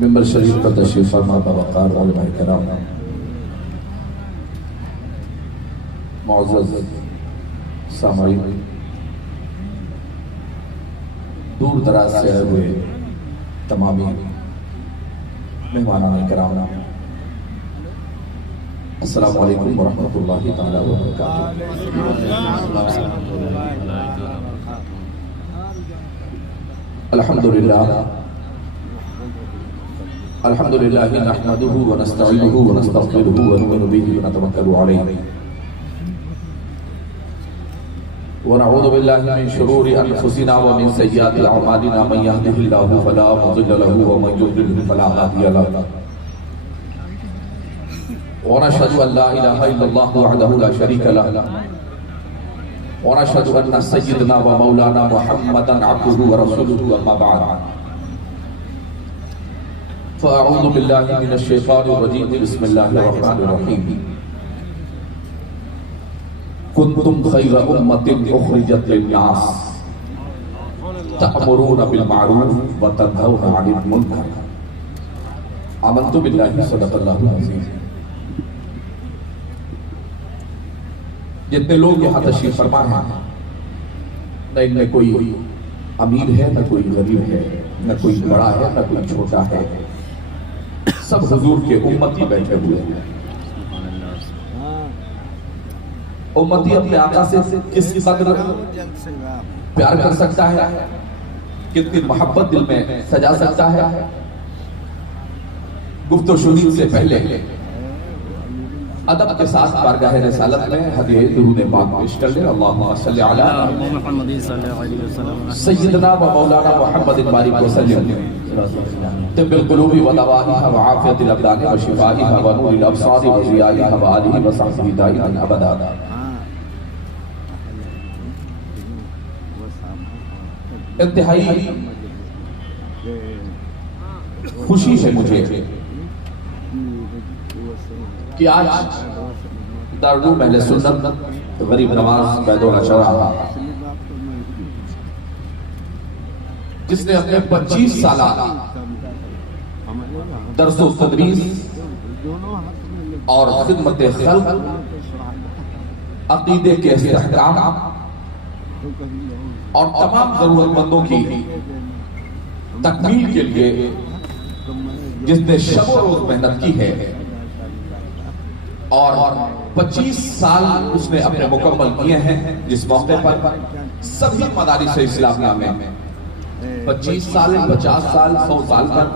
ممبر شریف کا تشریف فرما باوقار علماء کرام، معزز سامعین، دور دراز سے آئے ہوئے تمامی مہمانان کرام، السلام علیکم ورحمۃ اللہ تعالی وبرکاتہ۔ الحمدللہ نحمده ونستعینه ونستغفره ونؤمن به ونتوکل علیہ ونعوذ باللہ من شرور انفسنا ومن سیئات اعمالنا، من یهده اللہ فلا مضل له ومن یضلل فلا هادی له، ونشهد ان لا الہ الا اللہ وحدہ لا شریک له، ونشهد ان سیدنا ومولانا محمدا عبدہ ورسولہ، اما بعد فاعوذ باللہ من الشیطان الرجیم، بسم اللہ الرحمن الرحیم۔ کنتم خیر امت اخرجت للناس تأمرون بالمعروف وتنہون عن المنکر، آمنت باللہ صدق اللہ العظیم۔ جتنے لوگ یہاں تشریف فرما ہیں، نہ ان میں کوئی امیر ہے، نہ کوئی غریب ہے، نہ کوئی بڑا ہے، نہ کوئی چھوٹا ہے، سب حضور کے امتی بیٹھے ہوئے ہیں۔ امتی اپنے آقا سے کس قدر پیار کر سکتا ہے، کتنی محبت دل میں سجا سکتا ہے۔ گفت و شنید سے پہلے ادب کے ساتھ بارگاہ رسالت میں ہدیہ درود پاک پیش کر لیں۔ اللہم صلی علی سیدنا و مولانا محمد بارک وسلم، طب القلوب و دوائها و عافیت الابدان و شفائها و نور الابصار و ضیائها و آلہ و صحبہ دائما ابدا۔ انتہائی خوشی ہے مجھے کہ آج دارالعلوم اہل سنت غریب نواز بیدولہ چوراہا، جس نے اپنے 25 سالہ درس و تدریس اور خدمت خلق، عقیدے کے استحکام اور تمام ضرورت مندوں کی تکمیل کے لیے جس نے شب و روز محنت کی ہے، اور 25 سال اس نے اپنے مکمل کیے ہیں، جس موقع پر سبھی مدارس اسلامیہ میں 25 سال، 50 سال، 100 سال پر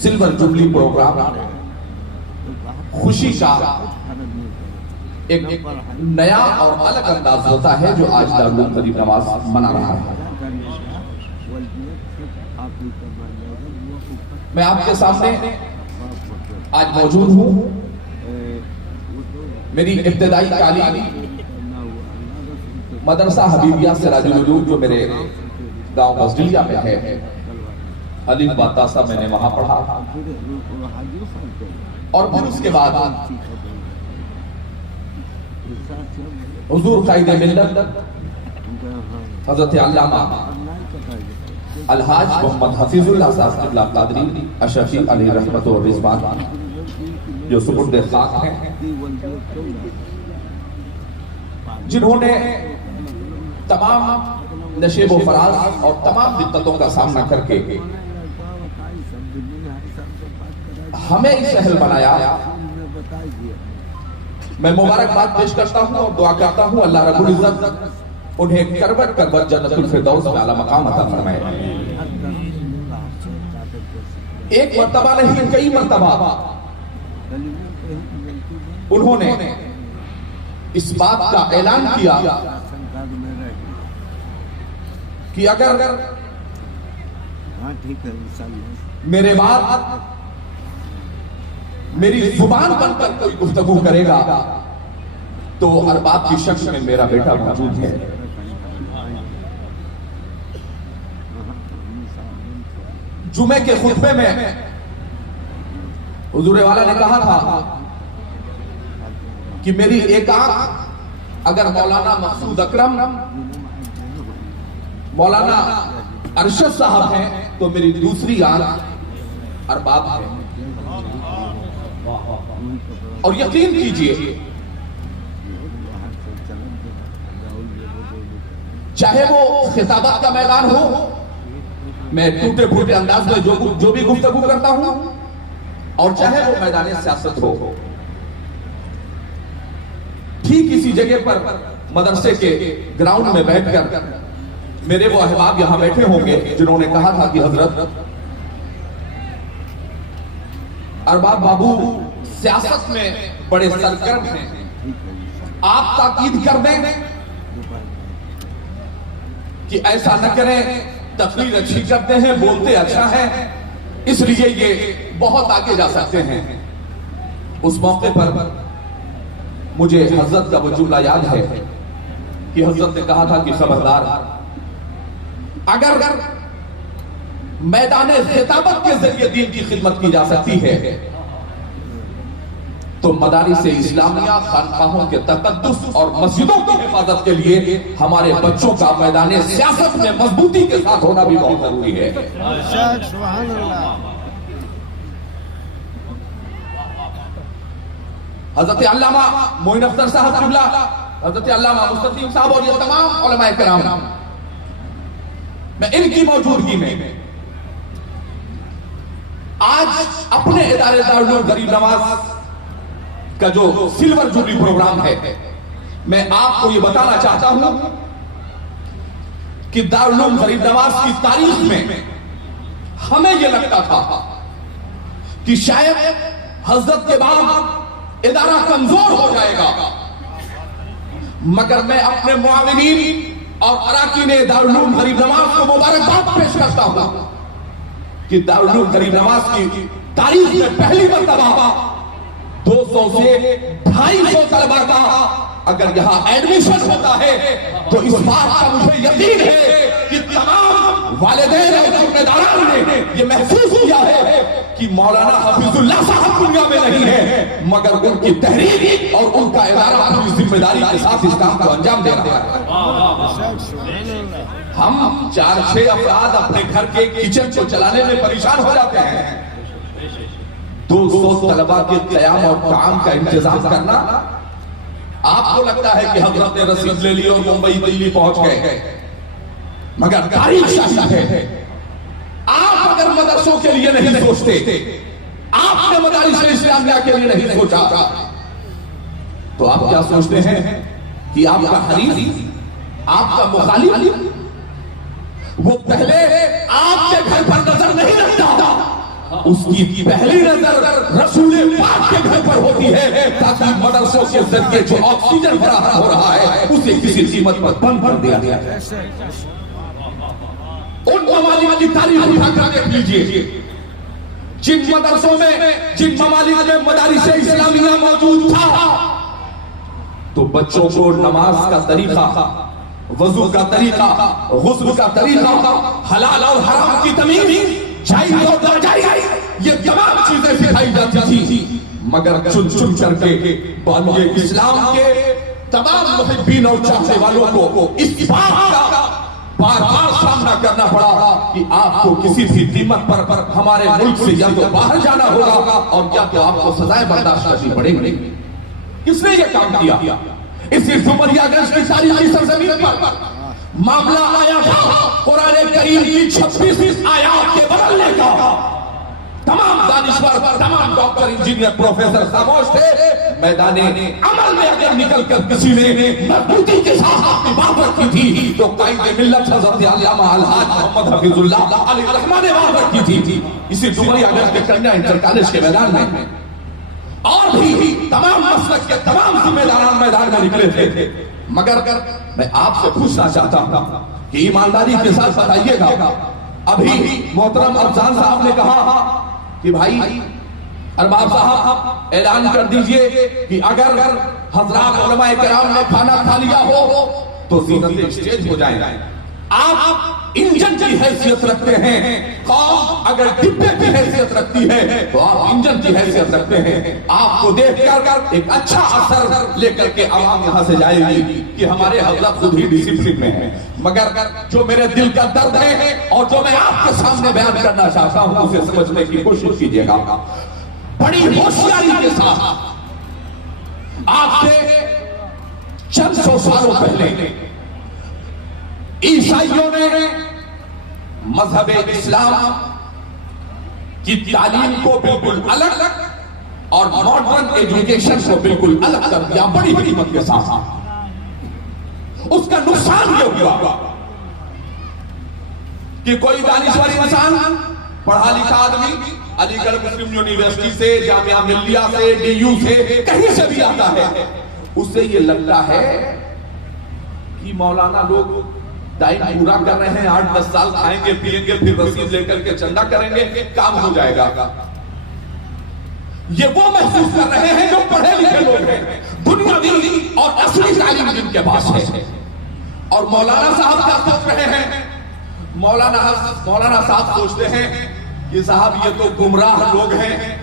سلور جبلی پروگرام خوشی کا ایک نیا اور الگ انداز ہوتا ہے، جو آج دارالعلوم غریب نواز منا رہا ہے۔ میں آپ کے سامنے آج موجود ہوں۔ میری ابتدائی تعلیم مدرسہ حبیبیہ سراج العلوم جو میرے گاؤں بزدلیہ میں ہے، الف با تا سا میں نے وہاں پڑھا، اور پھر اس کے بعد حضور قائد ملت حضرت علامہ الحاج محمد حفیظ اللہ صاحب قبلہ قادری اشرفی علیہ رحمت و رضوان، جو سپرد خاک ہیں، جنہوں نے تمام نشیب و فراز اور تمام دقتوں کا سامنا کر کے ہمیں اس اہل بنایا۔ میں مبارکباد پیش کرتا ہوں اور دعا کرتا ہوں اللہ رب العزت انہیں کروٹ کروٹ جنت الفردوس میں اعلیٰ مقام عطا فرمائے۔ ایک مرتبہ نہیں، کئی مرتبہ انہوں نے اس بات کا اعلان کیا کہ اگر میرے بعد میری زبان بن کر کوئی گفتگو کرے گا تو ارباب کی شخص میں میرا بیٹا موجود ہے۔ جمعے کے خطبے میں حضور والا نے کہا تھا کہ میری ایک آنکھ اگر مولانا مقصود اکرم، مولانا ارشد صاحب ہیں تو میری دوسری آنکھ ارباب ہے. اور یقین کیجئے چاہے وہ خطابت کا میدان ہو، میں ٹوٹے پھوٹے انداز میں جو بھی گفتگو کرتا ہوں، اور چاہے وہ میدان سیاست ہو، ٹھیک اسی جگہ پر مدرسے کے گراؤنڈ میں بیٹھ کر میرے وہ احباب یہاں بیٹھے ہوں گے جنہوں نے کہا تھا کہ حضرت ارباب بابو سیاست میں بڑے سرگرم ہیں، آپ تاکید کر دیں کہ ایسا نہ کریں، تقریر اچھی کرتے ہیں، بولتے اچھا ہیں، اس لیے یہ بہت آگے جا سکتے ہیں. اس موقع پر مجھے حضرت کا وہ جملہ یاد ہے کہ حضرت نے کہا تھا کہ خبردار، اگر میدان خطابت کے ذریعے دین کی خدمت کی جا سکتی ہے تو مدارس اسلامیہ، خانقاہوں کے تقدس اور مسجدوں کی حفاظت کے لیے ہمارے بچوں کا میدان سیاست میں مضبوطی کے ساتھ ہونا بھی بہت ضروری ہے. سبحان اللہ. حضرت علامہ معین اختر صاحب قبلہ، حضرت علامہ مستقیم صاحب اور یہ تمام علماء کرام، میں ان کی موجودگی میں آج اپنے ادارے دارالعلوم غریب نواز کا جو سلور جوبلی پروگرام ہے، میں آپ کو یہ بتانا چاہتا ہوں کہ دارالعلوم غریب نواز کی تاریخ میں ہمیں یہ لگتا تھا کہ شاید حضرت کے بعد ادارہ کمزور ہو جائے گا، مگر میں اپنے معاونین اور اراکین دارالعلوم غریب نواز کو مبارکباد پیش کرتا ہوں کہ دارالعلوم غریب نواز کی تاریخ میں پہلی مرتبہ 200 سے 250 طلبہ کا اگر یہاں ایڈمیشن ہوتا ہے تو اس بات کا مجھے یقین ہے کہ تمام والدین اور ذمہ داران نے یہ محسوس کیا ہے کہ مولانا حفیظ اللہ صاحب دنیا میں نہیں ہے، مگر ان کی تحریک اور ان کا ادارہ اپنی ذمہ داری کے ساتھ اس کام کو انجام دے رہا ہے. ہم 4-6 افراد اپنے گھر کے کچن کو چلانے میں پریشان ہو جاتے ہیں، 200 طلبہ کے قیام اور قیام کا انتظام کرنا، آپ کو لگتا ہے کہ حضرت نے رسید لے لی اور ممبئی دلی پہنچ گئے، مگر تاریخ شاہد ہے آپ اگر مدرسوں کے لیے نہیں سوچتے، آپ نے مدارس اسلامیہ کے لیے نہیں سوچا، تو آپ کیا سوچتے ہیں کہ آپ کا حریف، آپ کا مخالف وہ پہلے آپ کے گھر پر نظر نہیں رکھتا، اس کی پہلی نظر رسول پاک کے گھر پر ہوتی ہے تاکہ مدرسوں کے ذریعے جو آکسیجن فراہم ہو رہا ہے اسے کسی قیمت پر بند کر دیا جائے. ان ممالک کی تاریخ اٹھا کر دیکھ لیجئے، جن مدرسوں میں، جن ممالک میں مدارس اسلامیہ موجود تھا تو بچوں کو نماز کا طریقہ، وضو کا طریقہ، غسل کا طریقہ، حلال اور حرام کی تمیز، جائز اور ناجائز، یہ تمام چیزیں سکھائی جاتی تھی، مگر چن چن کر کے بانوے اسلام کے تمام محبین اور چاہنے والوں کو اس بات کا بار بار سامنا کرنا پڑا کہ آپ کو کسی بھی قیمت پر ہمارے ملک سے یا تو باہر جانا ہوگا اور یا تو آپ کو سزائیں برداشت کرنی پڑیں گی. کس نے یہ کام کیا؟ اسی ڈومریا گنج کی تاریخی سرزمین پر معاملہ آیا تھا قرآن کریم کی 36 آیات کے بدلنے کا. تمام دانشور، تمام ڈاکٹر، انجینئر، پروفیسر خاموش تھے. میدان عمل میں اگر نکل کر کسی نے مضبوطی کے ساتھ اپنی بات رکھی تھی تو قائد ملت حضرت علامہ الحاج محمد حفیظ اللہ علیہ الرحمہ نے بات رکھی تھی. اسی ڈومریا گنج کے کنیا انٹر کالج کے میدان میں اور بھی تمام مسلک کے تمام ذمہ داران میدان میں نکلے تھے. مگر میں آپ سے پوچھنا چاہتا ہوں کہ ایمانداری کے ساتھ بتائیے گا، ابھی محترم افضال صاحب نے کہا کہ بھائی ارباب صاحب اعلان کر دیجئے کہ اگر حضرات علماء کرام نے کھانا کھا لیا ہو تو زینت اسٹیج ہو جائیں. آپ انجن کی حیثیت رکھتے ہیں، قوم اگر ڈبے کی حیثیت رکھتی ہے تو آپ انجن کی حیثیت رکھتے ہیں۔ آپ کو دیکھ کر ایک اچھا اثر لے کر کے عوام یہاں سے جائے گی کہ ہمارے حضرت خود ہی ڈسپلن میں ہیں، مگر جو میرے دل کا درد ہے اور جو میں آپ کے سامنے بیان کرنا چاہتا ہوں اسے سمجھنے کی کوشش کیجیے گا۔ بڑی ہوشیاری کے ساتھ آپ سے چند سو سالوں پہلے عیسائیوں نے مذہب اسلام کی تعلیم کو بالکل الگ اور ماڈرن ایجوکیشن کو بالکل الگ کر دیا بڑی حکمت کے ساتھ۔ اس کا نقصان یہ ہوا کہ کوئی دانشور انسان، پڑھا لکھا آدمی، علی گڑھ مسلم یونیورسٹی سے، جامعہ ملیہ سے، ڈی یو سے، کہیں سے بھی آتا ہے، اسے یہ لگتا ہے کہ مولانا لوگ ٹائم پورا کر رہے ہیں، 8-10 سال کھائیں گے پیئیں گے، پھر رسید لے کر کے چندہ کریں گے، کام ہو جائے گا۔ یہ وہ محسوس کر رہے ہیں جو پڑھے لکھے لوگ ہیں، دنیاوی اور اصلی تعلیم جن کے پاس ہے۔ اور مولانا صاحب کیا سوچ رہے ہیں؟ مولانا صاحب سوچتے ہیں کہ صاحب یہ تو گمراہ لوگ ہیں،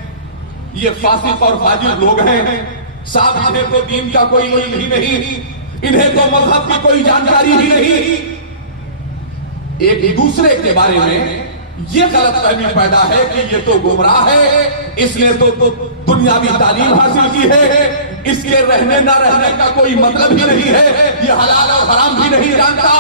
یہ فاسق اور فاجر لوگ ہیں، صاحب انہیں تو دین کا کوئی علم ہی نہیں، انہیں تو مذہب کی کوئی جانکاری ہی نہیں۔ ایک دوسرے کے بارے میں یہ غلط فہمی پیدا ہے کہ یہ تو گمراہ ہے، اس نے تو دنیاوی تعلیم حاصل کی ہے، اس کے رہنے نہ رہنے کا کوئی مطلب ہی نہیں ہے، یہ حلال اور حرام بھی نہیں جانتا۔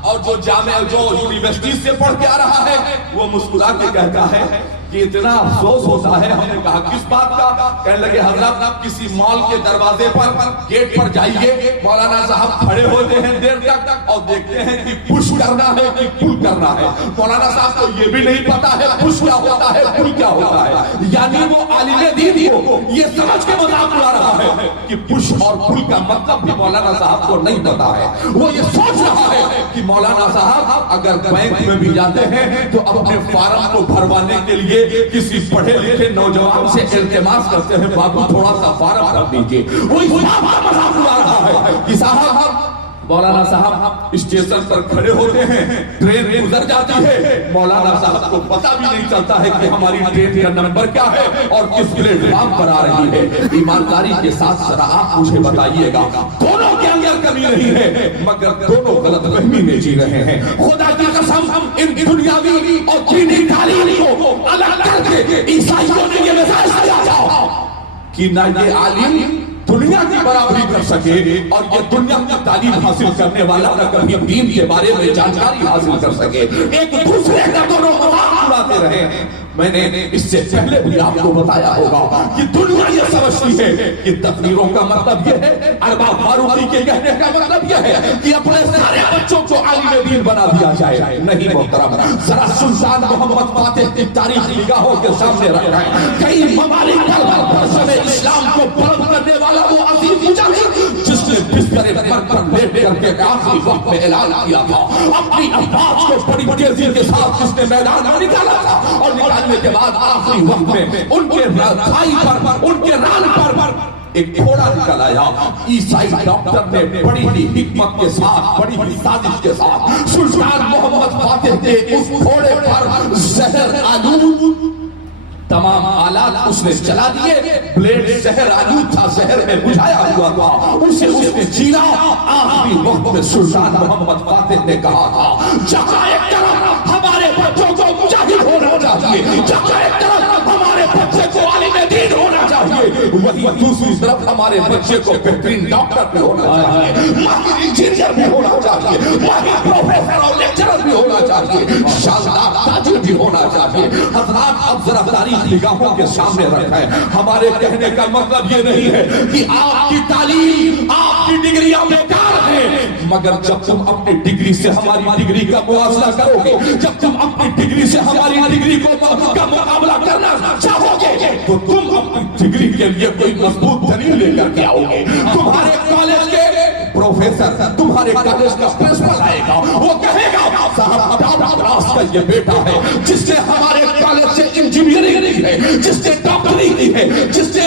اور جو یونیورسٹی سے پڑھ کے آ رہا ہے وہ مسکرا کے کہتا ہے کہ اتنا افسوس ہوتا ہے۔ ہم نے کہا کس بات کا؟ کہنے لگے حضرت کسی مال کے دروازے پر گیٹ پر جائیے، مولانا صاحب کھڑے ہوتے ہیں دیر تک اور دیکھتے ہیں کہ پش کرنا ہے کہ پل کرنا ہے۔ مولانا صاحب کو یہ بھی نہیں پتا ہے پش کیا ہوتا ہے پل کیا ہوتا ہے، یعنی وہ عالم دین کو یہ سمجھ کے مذاق اڑا رہا ہے کہ پش اور پل کا مطلب بھی مولانا صاحب کو نہیں پتا ہے۔ وہ یہ سوچ رہا ہے کہ مولانا صاحب اگر بینک میں بھی جاتے ہیں تو اپنے فارم کو بھروانے کے لیے کسی پڑھے لکھے نوجوان سے التماس کرتے ہیں بابو تھوڑا سا فارم بھر دیجئے۔ وہ اس بات کا مذاق اڑا رہا ہے کہ صاحب مولانا صاحب اسٹیشن پر کھڑے ہوتے ہیں، ٹرین گزر جاتی ہے، مولانا صاحب کو پتہ بھی نہیں چلتا ہے کہ ہماری ٹرین کا نمبر کیا ہے اور کس پلیٹ فارم پر آ رہی ہے۔ ایمانداری کے ساتھ ذرا آپ مجھے بتائیے گا، دونوں کے اندر کمی نہیں ہے مگر دونوں غلط فہمی میں جی رہے ہیں۔ خدا کی قسم ان دنیاوی اور دینی تعلیم کو الگ کر کے عیسائیوں نے یہ مسائل دیا تھا کہ نہ یہ عالم دنیا کی برابری کر سکے اور یہ دنیا کی تعلیم حاصل کرنے والا نہ کبھی دین کے بارے میں جانکاری حاصل کر سکے، ایک دوسرے کا دونوں مذاق اڑاتے رہے۔ میں نے اس سے پہلے بھی آپ کو بتایا ہوگا کہ دنیا یہ سمجھتی ہے کہ تقریروں کا مطلب یہ ہے، ارباب فاروقی کے کہنے کا مطلب یہ ہے کہ اپنے سارے بچوں کو عالم دین بنا دیا جائے۔ نہیں محترم، ذرا سلطان محمد فاتح کی تاریخ نگاہوں کے سامنے رکھ رہے ہیں۔ کئی ممالک پر اسلام کو بلند کرنے والا وہ عظیم مجاہد جس نے بستر مرگ پر لیٹ کر کے آخری وقت میں اعلان کیا تھا، اپنی افواج کو بڑی تیزی کے ساتھ جس نے میدان میں نکالا تھا اور نکالنے کے بعد آخری وقت میں ان کے تھائی پر ان کے ران پر ایک گھوڑا نکل آیا۔ عیسائی ڈاکٹر نے بڑی ہی حکمت کے ساتھ، بڑی ہی سازش کے ساتھ سلطان محمد فاتح کے اس گھوڑے پر زہر آلود تمام آلات اس نے چلا دیے، بلیڈ زہر آلود تھا، زہر میں بجھایا ہوا تھا، اسے اس نے چیرا۔ آخری وقت میں سلطان محمد فاتح نے کہا تھا جہاں ایک طرف ہمارے بچوں کو مجاہد ہونا چاہیے، جہاں ایک طرف ہمارے بچے کو عالم دین ہونا چاہیے، وہی دوسری طرف ہمارے بچے کو بہترین ڈاکٹر بھی ہونا چاہیے، ماہر انجینئر بھی ہونا چاہیے، ماہر پروفیسر اور لیکچرر بھی ہونا چاہیے، شاندار تاجر بھی ہونا چاہیے۔ حضرات اب ذرا تاریخ نگاہوں کے سامنے رکھیں، ہمارے کہنے کا مطلب یہ نہیں ہے کہ آپ کی تعلیم، آپ کی ڈگریاں بیکار ہیں، مگر جب تم اپنی ڈگری سے ہماری ڈگری کا موازنہ کرو گے، جب تم اپنی ڈگری سے ہماری ڈگری کا مقابلہ کرنا چاہو گے تو تم اپنی ڈگری کے لیے کوئی مضبوط دلیل لے کر کے آؤ گے۔ تمہارے کالج کے پروفیسر، تمہارے کالج کا پرنسپل آئے گا، وہ کہے گا صاحب ڈاکٹر راس کا یہ بیٹا ہے جس نے ہمارے کالج سے انجینئرنگ کی ہے، جس نے ڈاکٹری کی ہے، جس نے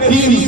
3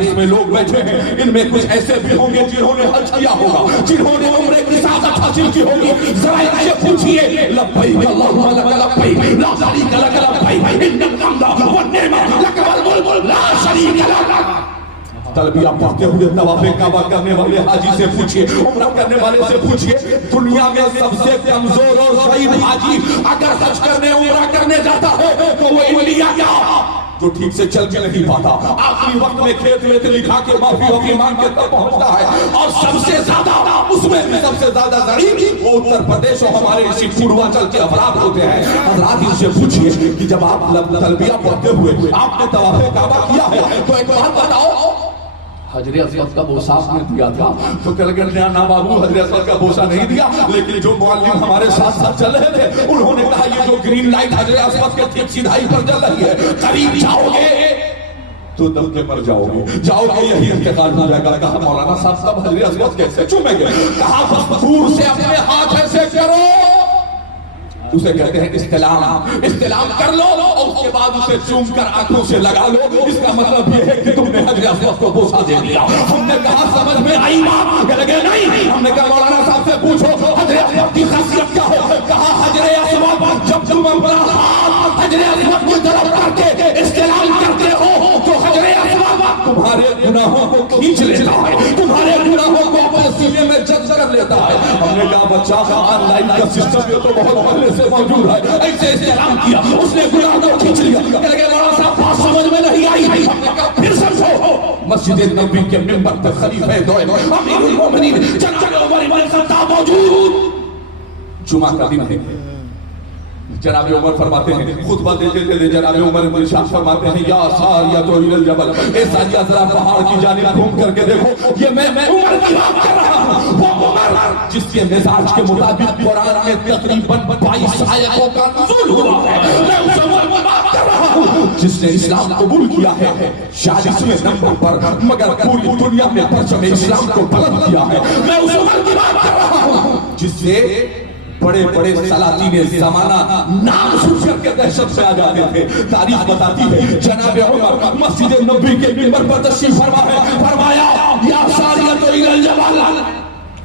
اس میں لوگ بیٹھے ہیں، ان میں کچھ ایسے بھی ہوں گے جنہوں نے حج کیا ہوگا، جنہوں نے عمرے کی سعادت حاصل کی ہوگی. ذرا ان سے پوچھئے لبیک اللہم لک لبیک لا شریک لک لبیک ان الحمد والنعمۃ لک والملک لا شریک لک. تلبیہ پڑھتے ہوئے طواف کعبہ کرنے والے حاجی سے پوچھئے، عمرہ کرنے والے سے پوچھئے، دنیا میں سب سے کمزور اور ضعیف حاجی اگر حج کرنے عمرہ کرنے جاتا ہے تو وہ انڈیا کیا جو ٹھیک سے چل کے نہیں پاتا، آخری وقت میں کھیت میں لکھا کے معافی مانگ کے تب پہنچتا ہے. اور سب سے زیادہ اس میں بھی سب سے زیادہ ضعیف وہ اتر پردیش اور ہمارے اسی پورواچل کے افراد ہوتے ہیں. حضرات ان سے پوچھئے کہ جب آپ تلبیہ پڑھتے ہوئے آپ نے طواف کعبہ کیا ہے تو ایک بات بتاؤ، حجر اسود کا بوسہ آپ نے دیا تھا تو کہہ لگے نا بابو حجر اسود کا بوسہ نہیں دیا، لیکن جو معلم ہمارے ساتھ ساتھ چل رہے تھے انہوں نے کہا یہ جو گرین لائٹ حجر اسود کے ٹھیک سیدھائی پر جل رہی ہے، قریب جاؤ گے تو دم کے مر جاؤ گے، جاؤ گے یہی انتقال ہو جائے گا. کہا مولانا صاحب سب حجر اسود کیسے چومیں گے؟ کہا بس دور سے اپنے ہاتھ ایسے کرو، اسے کہتے ہیں استلام کر لو اور اس کے بعد اسے چوم کر آنکھوں سے لگا لو. اس کا مطلب یہ ہے کہ تم نے حجر اسود کو بوسہ دے دیا. ہم نے کہا سمجھ میں آئی بات؟ کہ لگے نہیں. ہم نے کہا مولانا صاحب سے پوچھو حجر اسود کی خاصیت کیا ہے؟ کہا حجر اسود جب تم اپنا ہاتھ حجر اسود کی طرف کر کے استلام کرتے ہو تو حجر اسود تمہارے گناہوں کو کھینچ لیتا ہے، تمہارے گناہوں کو اپنے سینے میں جذب کر لیتا ہے. ہم نے کہا بچہ آن لائن کا سسٹم یہ تو بہت پہلے سے موجود ہے. ایسے استعلام کیا، اس نے گناہ کو کھینچ لیا. کہ لگے مولانا صاحب بات سمجھ میں نہیں آئی. ہم نے کہا پھر سمجھو. مسجد نبوی کے منبر پر خلیفہ دو امیر المومنین جناب عمر بن خطاب موجود. جمعہ کا دن ہے. جناب عمر فرماتے ہیں، خطبہ دیتے تھے جناب عمر بن شاہ فرماتے ہیں یا ساریہ تو الجبل، اے ساریہ ذرا پہاڑ کی جانب گھوم کر کے دیکھو. یہ میں عمر کی بات کر رہا ہوں، وہ عمر جس کے مزاج کے مطابق قرآن میں تقریباً 22 آیتوں کا نزول ہوا ہے. میں اس عمر کی بات کر رہا ہوں جس نے اسلام قبول کیا ہے 46ویں نمبر پر، مگر پوری دنیا میں پرچم اسلام کو بلند کیا ہے. میں اس عمر کی بات کر رہا ہوں جس سے بڑے بڑے سلاطین زمانہ نام سن کر کے دہشت میں آ جاتے تھے. تاریخ بتاتی ہے جناب عمر مسجد نبوی کے منبر پر تشریف فرمایا یا ساریہ الی الجبل،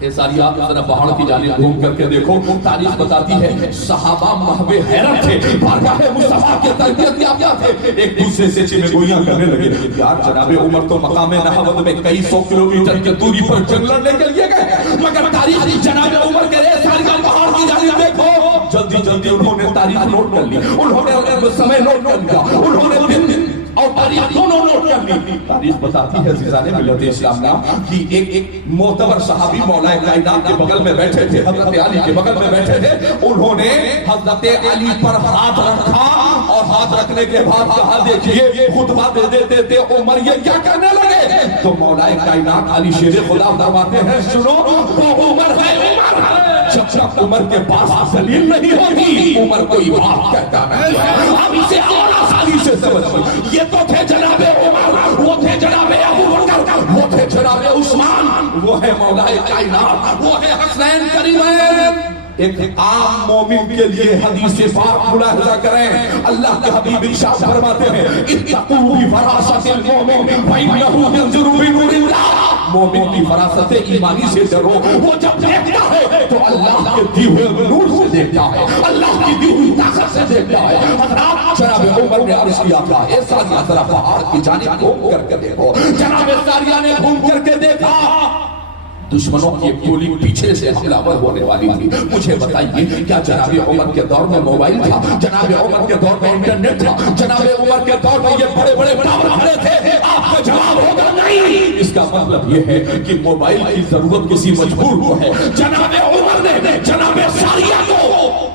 اے ساریہ ذرا پہاڑ کی جانب گھوم کر کے دیکھو. تاریخ بتاتی ہے صحابہ محو حیرت تھے، بارگاہ مصطفیٰ کے تربیت یافتہ تھے، ایک دوسرے سے چمے گوئیاں کرنے لگے. یار جناب عمر تو مقام نہوت میں کئی 100 کلومیٹر کی دوری پر جنگ لڑنے کے لیے گئے، مگر تاریخ جناب عمر کے لیے ساریہ پہاڑ کی جانب دیکھو. جلدی انہوں نے تاریخ نوٹ کر لی، انہوں نے سمے نوٹ کر لیا، انہوں نے دن اور تاریخ دونوں نوٹ کر لی. تاریخ بتاتی ہے عزیزان ملت اسلام کہ ایک معتبر صحابی مولا کائنات کے بغل میں بیٹھے تھے، حضرت علی کے بغل میں بیٹھے تھے. انہوں نے حضرت علی پر ہاتھ رکھا اور ہاتھ رکھنے کے بعد کہا دیکھیے خطبہ دے دیتے تھے عمر یہ کیا کرنے لگے. تو مولا کائنات علی شیر خدا فرماتے ہیں سنو وہ عمر ہے. جب تک عمر کے پاس دلیل نہیں ہوتی عمر کوئی بات کہتا نہیں ہے. اب اسے اور آسانی سے سمجھ. یہ تو تھے جناب عمر، وہ تھے جناب ابو بکر، وہ تھے جناب عثمان، وہ ہے مولا کائنات، وہ ہے حسنین کریمین. ایک عام مومن کے لیے حدیث پاک ملاحظہ کریں. اللہ کے حبیب ارشاد فرماتے ہیں اتقوا بفراست المؤمن فإنه ينظر بنور اللہ. مومن کی فراست ایمانی سے ڈرو، وہ جب دیکھتا ہے تو اللہ کے دی ہوئے نور سے دیکھتا ہے، اللہ کی دی ہوئی طاقت سے دیکھتا ہے. حضرات جناب عمر نے عرض کیا تھا اے ساریہ ذرا پہاڑ کی جانب گھوم کر کے دیکھو. جناب ساریہ نے گھوم کر کے دیکھا، دشمنوں کی گولی پیچھے سے حملہ ہونے والی تھی. مجھے بتائیے کیا جناب عمر کے دور میں موبائل تھا؟ جناب عمر کے دور میں انٹرنیٹ تھا؟ جناب عمر کے دور میں یہ بڑے بڑے ٹاور کھڑے تھے؟ آپ کا جواب ہوگا نہیں. اس کا مطلب یہ ہے کہ موبائل کی ضرورت کسی مجبور کو ہے. جناب عمر نے جناب ساریہ کو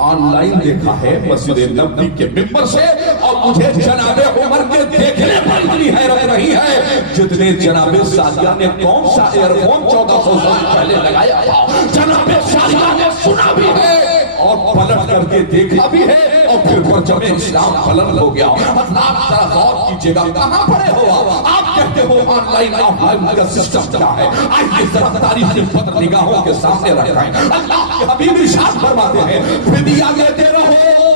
آن لائن دیکھا ہے مسجد نبوی کے منبر سے، اور مجھے جناب عمر کے دیکھنے پر اتنی حیرت رہی ہے جتنے جناب ساریہ نے کون سا ایئر فون 1400 سال پہلے لگایا تھا جناب ساریہ نے سنا بھی ہے اور پلٹ کر کے دیکھا بھی ہے، اور پھر پرچم اسلام بلند ہو گیا. حضرات ذرا غور کیجیے گا کہاں پڑے ہو آپ کہتے ہو آن لائن آف لائن کا سسٹم کیا ہے. آئیے ذرا تاریخ سے پتہ نگاہوں کے سامنے رکھائیں. اللہ کے حبیب ارشاد فرماتے ہیں فدیہ دیتے رہو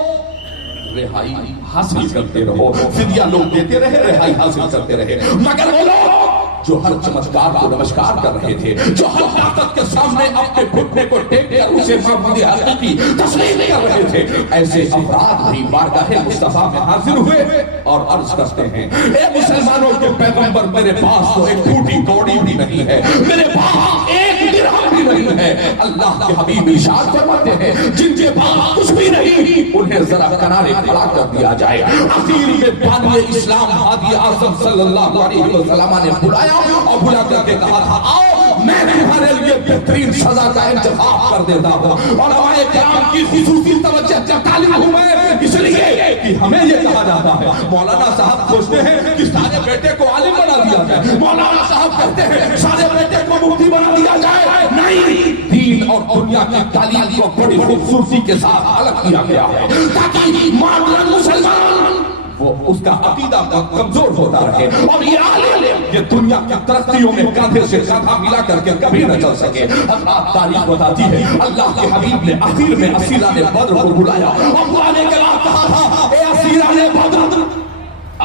رہائی حاصل کرتے رہو، فدیہ لوگ دیتے رہے، رہائی حاصل کرتے رہے، مگر وہ لوگ جو ہر چمتکار کو نمسکار کر رہے تھے، جو ہر طاقت کے سامنے اپنے گھٹنے کو ٹیک کر اسے معبود حقیقی تسلیم کر رہے تھے، ایسے افراد بھی بارگاہ مصطفیٰ میں حاضر ہوئے اور عرض کرتے ہیں اے مسلمانوں کے پیغمبر، میرے پاس تو ایک ٹوٹی کوڑی بھی نہیں ہے، میرے پاس ایک درہم بھی نہیں ہے۔ اللہ کے حبیب ارشاد فرماتے ہیں جن کے پاس کچھ بھی نہیں انہیں ذرا کنارے کھڑا کر دیا جائے۔ اخیر میں بانی اسلام ہادی اعظم صلی اللہ علیہ وسلم نے بلایا اور بلا کر کے کہا تھا آؤ میں تمہارے لیے بہترین سزا کا انتخاب کر دیتا ہوں۔ اور ہمارے کرام کی خصوصی توجہ طالب ہوں میں اس لیے کہ ہمیں یہ کہا جاتا ہے مولانا صاحب سوچتے ہیں کہ سارے بیٹے کو عالم بنا دیا جائے، مولانا صاحب کہتے ہیں سارے بیٹے کو مفتی بنا دیا جائے، نہیں، دین اور دنیا کی تعلیم کو بڑی خوبصورتی کے ساتھ الگ کیا گیا ہے تاکہ ماڈرن مسلمان وہ اس کا عقیدہ کمزور ہوتا رہے اور یہ عالم یہ دنیا کی ترقیوں میں کاندھے سے کاندھا ملا کر کے کبھی نہ چل سکے۔ اللہ تاریخ بتاتی ہے اللہ کے حبیب نے اخیر میں اسیران بدر کو بلایا اور بلانے کے بعد کہا تھا اے اسیران بدر،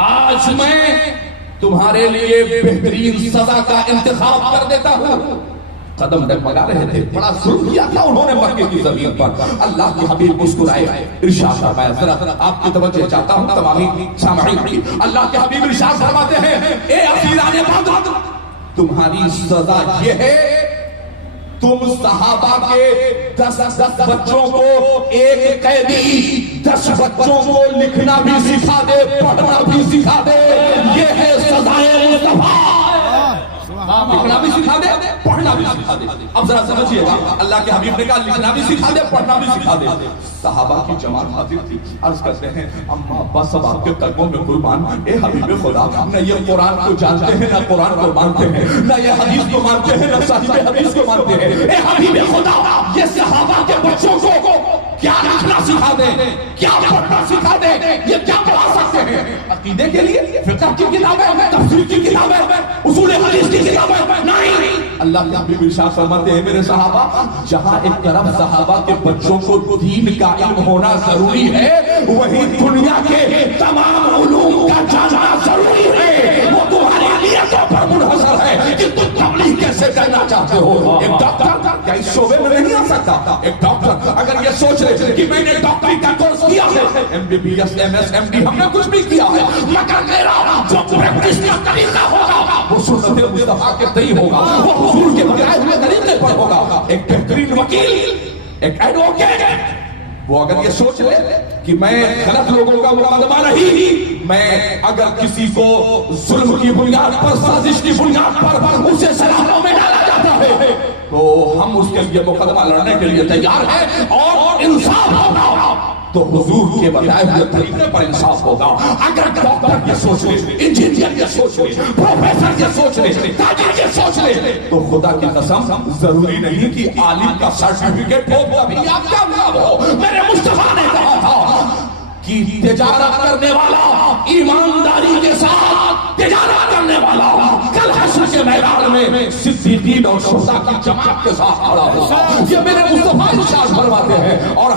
آج میں تمہارے لیے بہترین سزا کا انتخاب کر دیتا ہوں۔ قدم ڈگمگا رہے تھے، بڑا ظلم کیا تھا انہوں نے مکے کی زمین پر۔ اللہ کے حبیب مسکرائے، ارشاد فرمایا، ذرا آپ کی توجہ چاہتا ہوں تمامی سامعین کی۔ اللہ کے حبیب ارشاد فرماتے ہیں اے اسیران بدر، تمہاری سزا یہ ہے تم صحابہ کے 10 بچوں کو ایک قیدی 10 بچوں کو لکھنا بھی سکھا دے، پڑھنا بھی سکھا دے، یہ ہے سزائے مصطفیٰ۔ لکھنا بھی سکھا دے، پڑھنا بھی سکھا دے۔ اب ذرا سمجھئے گا، اللہ کے حبیب نے کہا لکھنا بھی سکھا دے، پڑھنا بھی سکھا دے۔ صحابہ کی جماعت حاضر تھی، عرض کرتے ہیں اما ابا سب آپ کے قدموں میں قربان، اے حبیب خدا، نہ یہ قرآن کو جانتے ہیں نہ قرآن کو مانتے ہیں، نہ یہ حدیث کو مانتے ہیں نہ صاحب حدیث کو مانتے ہیں، اے حبیب خدا یہ صحابہ کے بچوں کو کیا لکھنا سکھا دے، کیا پڑھنا سکھا دے، یہ کیا پڑھا سکتے ہیں؟ عقیدے کے لیے فقہ کی کتابیں، تفسیر کی کتابیں، اصول حدیث کی کتابیں نہیں۔ اللہ کے حبیب ارشاد فرماتے ہیں میرے صحابہ، جہاں ایک طرف صحابہ کے بچوں کو دین کا علم ہونا ضروری ہے، وہی دنیا کے تمام علوم کا جاننا ضروری ہے۔ وہ تمہاری نیتوں پر منحصر ہے کہ تم تبلیغ کیسے کرنا چاہتے ہو۔ ایک ڈاکٹر کیا اس شعبے میں نہیں آ سکتا؟ ایک ڈاکٹر اگر یہ سوچ رہے کہ میں نے ڈاکٹری کا کورس کیا ہے، MBBS MS MD ہم نے کچھ بھی کیا ہے، مگر میرا جو پریکٹس کا طریقہ ہوگا وہ سنت مصطفیٰ کے تئیں ہوگا، وہ حضور کے بتائے ہوئے طریقے پر ہوگا۔ ایک بہترین وکیل، ایک ایڈوکیٹ، وہ اگر یہ سوچ لے کہ میں غلط لوگوں کا مقدمہ نہیں، میں اگر کسی کو ظلم کی بنیاد پر، سازش کی بنیاد پر اسے سلاخوں میں ڈالا جاتا ہے تو ہم اس کے لیے مقدمہ لڑنے کے لیے تیار ہیں اور انصاف ہوگا تو حضور کے بتائے ہوئے طریقے پر انصاف ہوگا۔ اگر ڈاکٹر یہ سوچ لے، انجینئر یہ سوچ لے، پروفیسر یہ سوچ لے، تاجر یہ سوچ لے تو خدا کی قسم ضروری نہیں کہ عالم کا سرٹیفکیٹ ہو تبھی آپ کامیاب ہو۔ میرے مصطفیٰ نے کہا تھا کہ تجارت کرنے والا ایمانداری کے ساتھ تجارت کرنے والا کل حشر کے میدان میں صدیقین اور شہداء کی جماعت کے ساتھ کھڑا ہوگا۔ یہ میرے مصطفیٰ ارشاد فرماتے ہیں اور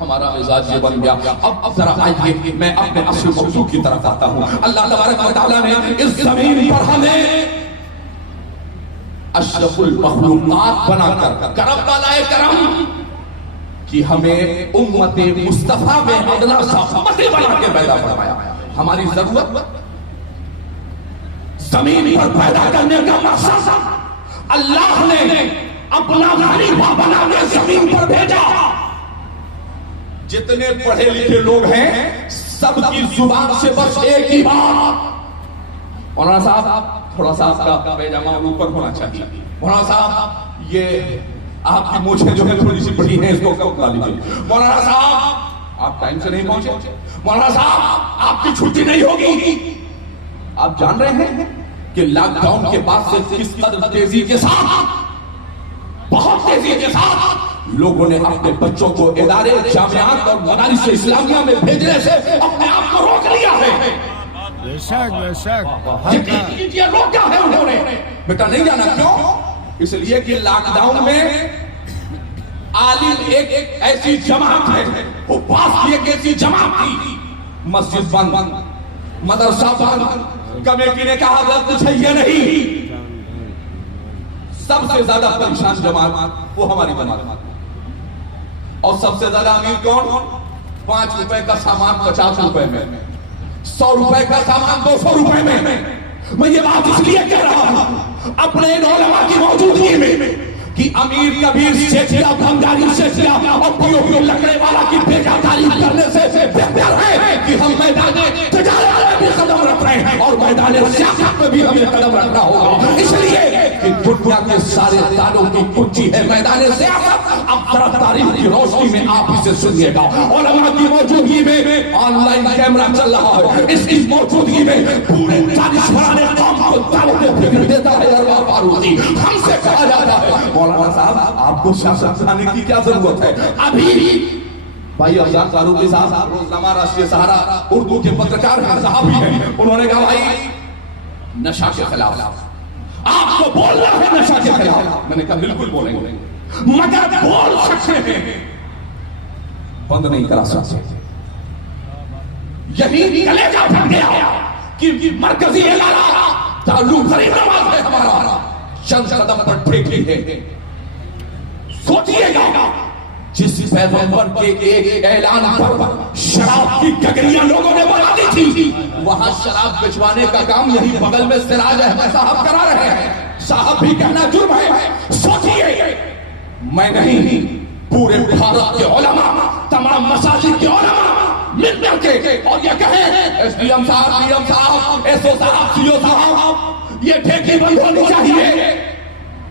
ہمارا مزاج یہ بن گیا۔ اب ذرا آئیے میں اپنے اصل موضوع کی طرف آتا ہوں۔ اللہ تبارک و تعالیٰ نے اس زمین پر ہمیں اشرف المخلوقات بنا کر کرم والا کرم کہ ہمیں امت مصطفیٰ میں ادنا سا امتی بنا کے پیدا فرمایا۔ ہماری ضرورت زمین پر پیدا کرنے کا مقصد اللہ نے اپنا خلیفہ بنا کے زمین پر بھیجا۔ جتنے پڑھے لکھے لوگ ہیں سب کی زبان سے بس ایک ہی بات، مولانا صاحب تھوڑا سا آپ کا پیجامہ اوپر ہونا چاہیے، مولانا صاحب یہ آپ کی مونچھیں جو ہے تھوڑی سی بڑی ہیں اس کو کم کرا لیجیے، مولانا صاحب آپ ٹائم سے نہیں پہنچے، مولانا صاحب آپ کی چھٹی نہیں ہوگی۔ آپ جان رہے ہیں کہ لاک ڈاؤن کے بعد سے کس قدر تیزی کے ساتھ، بہت تیزی کے ساتھ لوگوں نے اپنے بچوں کو ادارے، جامعات اور مدارس اسلامیہ میں بھیجنے سے اپنے آپ کو روک لیا ہے۔ بے شک بے شک یہ روکا ہے انہوں نے، بیٹا نہیں جانا، کیوں؟ اس لیے کہ لاک ڈاؤن میں عالم ایک ایسی جماعت ہے، وہ پاس کی ایک ایسی جماعت تھی، مسجد بند، مدرسہ بند، کمیٹی نے کہا حضرت کچھ ہے یہ نہیں، سب سے زیادہ پریشان جماعت وہ ہماری جماعت، اور سب سے زیادہ امیر کون؟ 5 روپے کا سامان 50 روپے میں، 100 روپے کا سامان 200 روپے میں۔ میں یہ بات اس لیے کہہ رہا ہوں اپنے علماء کی موجودگی میں کہ امیر کبیر شیخیا بھنگاری شیخیا اور پیو لکڑے والا کی بیجا تعریف کرنے سے بہتر ہے کہ ہم میدان تجارت میں بھی قدم رکھ رہے ہیں اور میدان سیاست میں بھی ہمیں قدم رکھنا ہوگا، اس لیے کہ دنیا کے سارے تالوں کی کنجی ہے میدان سیاست۔ اب ذرا تاریخ کی روشنی میں آپ اسے سنیے گا، علماء کی موجودگی میں آن لائن کیمرہ چل رہا ہے، اس کی موجودگی میں پورے دانشورانے قوم کو دعوت فکر دیتا ہے ارباب فاروقی۔ ہم سے کہا جاتا ہے مولانا صاحب آپ کو سیاست لانے کی کیا ضرورت ہے؟ ابھی بھائی افضل فاروقی صاحب روزنامہ راشٹریہ سہارا اردو کے پترکار ہیں، صحافی ہیں، انہوں نے کہا بھائی نشہ کے خلاف آپ کو بولنا ہے، نشہ کے خلاف۔ میں نے کہا بالکل بولیں گے، مگر بول سکتے ہیں، بند نہیں کرا سکتے۔ یہی کلیجہ پھٹ گیا کہ مرکزی ادارہ تعلق غریب نواز ہے ہمارا، چند قدم پر ٹھیک ہے۔ سوچئے گا جس پیغمبر کے ایک اعلان پر شراب کی گگریاں لوگوں نے بنا دی تھی، وہاں شراب بچوانے کا کام یہی بغل میں سراج احمد صاحب کرا رہے ہیں۔ صاحب بھی کہنا جرم ہے۔ سوچئے میں نہیں، پورے بھارت کے علماء، تمام مساجد کے علماء مل کر کے اور یہ کہیں ایس ڈی ایم صاحب، ڈی ایم صاحب، ایس او صاحب، سی او صاحب، یہ ٹھیکے بند ہونی چاہیے۔